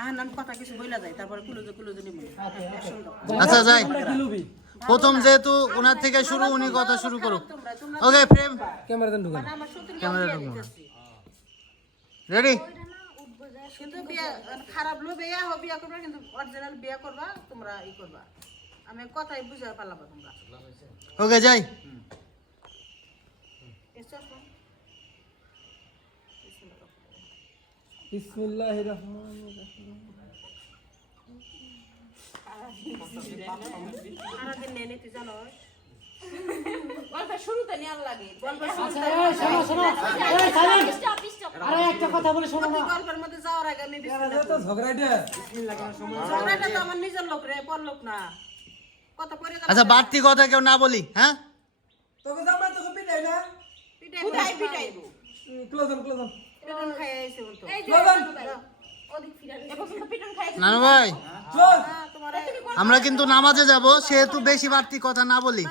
আহার নাম কথা কিছু বইলা যায় তারপরে কুলুজে কুলুজে নিব। আচ্ছা যাই। প্রথম যেহেতু ওনার থেকে শুরু উনি কথা শুরু করুক। ওকে প্রেম ক্যামেরা দেন ঢুকান। মানে ক্যামেরা। দিতেছি। রেডি কিন্তু বিয়া খারাপ লো বিয়া হবে বিয়া করবা কিন্তু অরিজিনাল বিয়া করবা তোমরা ই করবা। আমি কথাই পারলাম তোমরা। ওকে যাই। বিসমিল্লাহির রহমানির আচ্ছা এই শোনো শোনো এই সালেন আরে একটা কথা বলে শোনো না গল্পের মধ্যে যাওয়ার আগে আমি বিসমিল্লাহ এরা তো ঝগড়াইটা ঝগড়াটা তো আমার নিজের লোক রে পর লোক না কথা পরে যাবে আচ্ছা বাড়তি কথা কেউ না বলি হ্যাঁ? তোকে জামা তোকে পিটাই না? পিটাই পিটাই পিটাই ক্লোজ অন পিটন খাই আইছে বলতো। এই যে ক্লোজ অন ওদিক ফিরে এ পর্যন্ত পিটন ভাই। ক্লোজ হ্যাঁ আমরা কিন্তু নামাজে যাব সেহেতু বেশি বাড়তি কথা না বলি